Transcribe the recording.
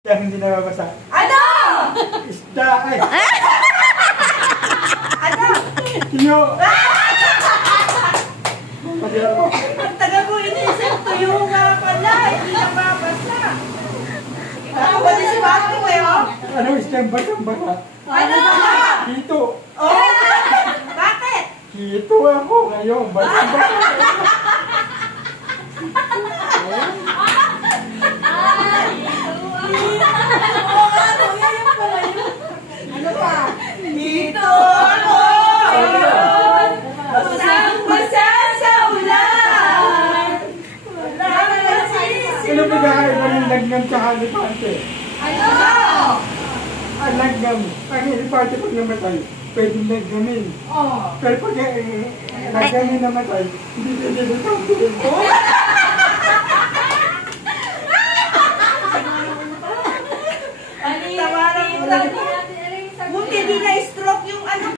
Yang hindi nababasa. Ano? Isda ay. Ano? Tuyo. Ang taga ko inisip, tuyo nga pala. Hindi nababasa. Ako ba din si Bato eh, oh? Ano isda yung basang-basa? Ano? Hito. Oh! Bakit? Hito ako ngayon. Basang-basa. Ano pa? Dito ako! Basang-basa sa ulan! Wala na nasisi. Ano pinakaiba ng lagnam sa halipante? Ano? Ang lagnam. Ang halipante pag namatay, pwedeng lagnamin. Oh. Pero pag lagnamin namatay, hindi pwede na tawagin. Tawaran mo lang.